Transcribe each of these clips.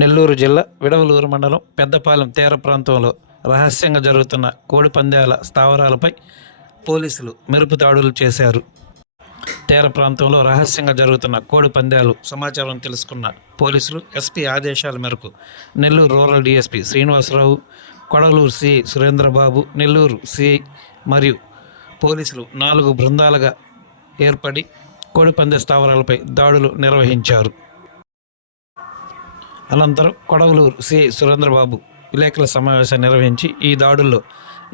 నెల్లూరు జిల్లా విడవలూరు మండలం పెద్దపాలెం తీర ప్రాంతంలో రహస్యంగా జరుగుతున్న కోడి పందాల స్థావరాలపై పోలీసులు మెరుపు దాడులు చేశారు. తీర ప్రాంతంలో రహస్యంగా జరుగుతున్న కోడి పందాలు సమాచారం తెలుసుకున్న పోలీసులు ఎస్పీ ఆదేశాల మేరకు Nellore rural DSP Srinivasarao, Kodalur CI Surendrababu, Nellore CI మరియు పోలీసులు 4 బృందాలుగా ఏర్పడి కోడి పందె స్థావరాలపై దాడులు నిర్వహించారు. అనంతరం కొడవలూరు సిఐ సురేంద్రబాబు విలేకరుల సమావేశం నిర్వహించి ఈ దాడుల్లో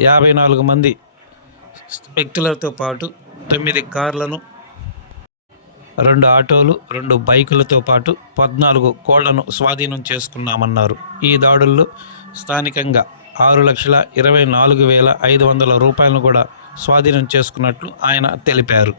54 మంది వ్యక్తులతో పాటు 9 కార్లను, 2 ఆటోలు, 2 బైకులతో పాటు 14 కోళ్లను స్వాధీనం చేసుకున్నామన్నారు. ఈ దాడుల్లో స్థానికంగా 6,24,500 రూపాయలను కూడా స్వాధీనం చేసుకున్నట్లు ఆయన తెలిపారు.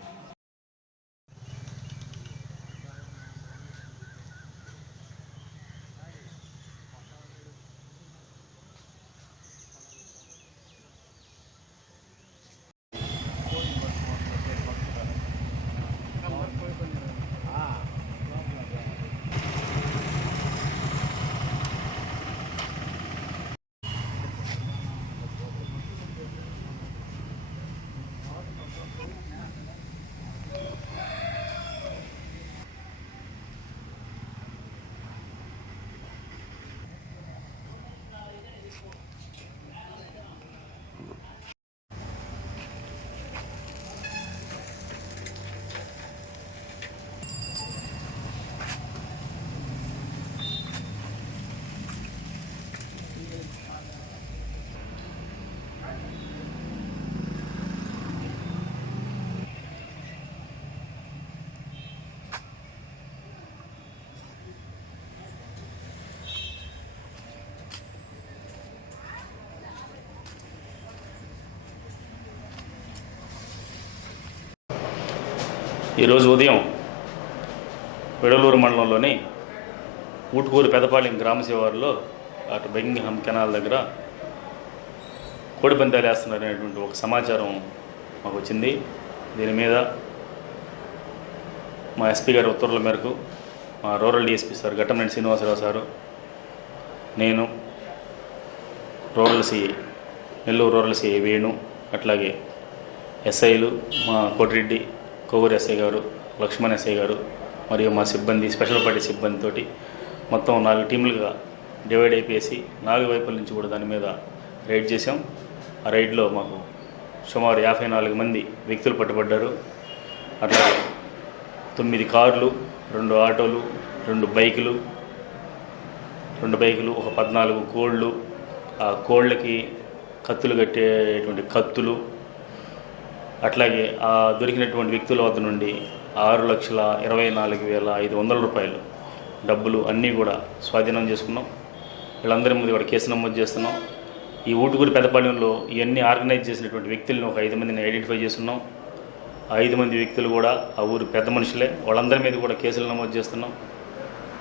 ఈరోజు ఉదయం విడవలూరు మండలంలోని ఊటుకూరు పెదపాలెం గ్రామ శివారులో అటు బెంగింగ్హామ్ కెనాల్ దగ్గర కోడి పందాలు వేస్తున్నారనేటువంటి ఒక సమాచారం మాకు వచ్చింది. దీని మీద మా ఎస్పీ గారి ఉత్తర్వుల మేరకు మా rural DSP sir Ghattamaneni Srinivasarao sir, నేను నెల్లూరు రూరల్ సిఐ వేణు, అట్లాగే ఎస్ఐలు మా కోటిరెడ్డి, కోవూరు ఎస్ఐ గారు, లక్ష్మణ్ ఎస్ఐ గారు మరియు మా సిబ్బంది, స్పెషల్ పార్టీ సిబ్బందితోటి మొత్తం 4 టీములుగా డివైడ్ అయిపోయేసి 4 వైపుల నుంచి కూడా దాని మీద రైడ్ చేసాం. ఆ రైడ్లో మాకు సుమారు 54 మంది వ్యక్తులు పట్టుబడ్డారు. అట్లాగే 9 కార్లు, 2 ఆటోలు, 2 బైకులు, ఒక 14 కోళ్ళు, ఆ కోళ్ళకి కత్తులు కట్టేటువంటి కత్తులు, అట్లాగే ఆ దొరికినటువంటి వ్యక్తుల వద్ద నుండి 6,24,500 రూపాయలు డబ్బులు అన్నీ కూడా స్వాధీనం చేసుకున్నాం. వీళ్ళందరి ముందు కూడా కేసు నమోదు చేస్తున్నాం. ఈ ఊటుకూరు పెదపాలెంలో ఇవన్నీ ఆర్గనైజ్ చేసినటువంటి వ్యక్తులను ఒక 5 మందిని ఐడెంటిఫై చేస్తున్నాం. ఆ 5 మంది వ్యక్తులు కూడా ఆ ఊరు పెద్ద మనుషులే. వాళ్ళందరి మీద కూడా కేసులు నమోదు చేస్తున్నాం.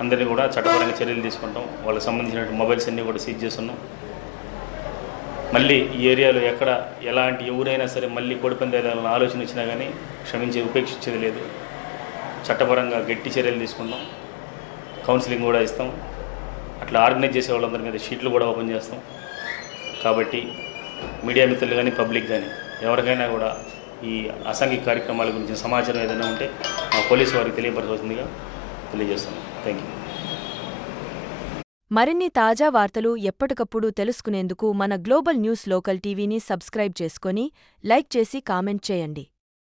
అందరినీ కూడా చట్టపరంగా చర్యలు తీసుకుంటాం. వాళ్ళకి సంబంధించిన మొబైల్స్ అన్నీ కూడా సీజ్ చేస్తున్నాం. మళ్ళీ ఈ ఏరియాలో ఎక్కడ ఎలాంటి ఎవరైనా సరే మళ్ళీ కోడి పందాలని ఆలోచన వచ్చినా కానీ ఉపేక్షించేది లేదు. చట్టపరంగా గట్టి చర్యలు తీసుకుంటాం. కౌన్సిలింగ్ కూడా ఇస్తాం. అట్లా ఆర్గనైజ్ చేసే వాళ్ళందరి మీద షీట్లు కూడా ఓపెన్ చేస్తాం. కాబట్టి మీడియా మిత్రులు కానీ, పబ్లిక్ కానీ ఎవరికైనా కూడా ఈ అసాంఘిక కార్యక్రమాల గురించి సమాచారం ఏదైనా ఉంటే మా పోలీసు వారికి తెలియపరచవలసిందిగా తెలియజేస్తాను. Thank you. మరిన్ని తాజా వార్తలు ఎప్పటికప్పుడు తెలుసుకునేందుకు మన గ్లోబల్ న్యూస్ లోకల్ టీవీని సబ్స్క్రైబ్ చేసుకొని లైక్ చేసి కామెంట్ చేయండి.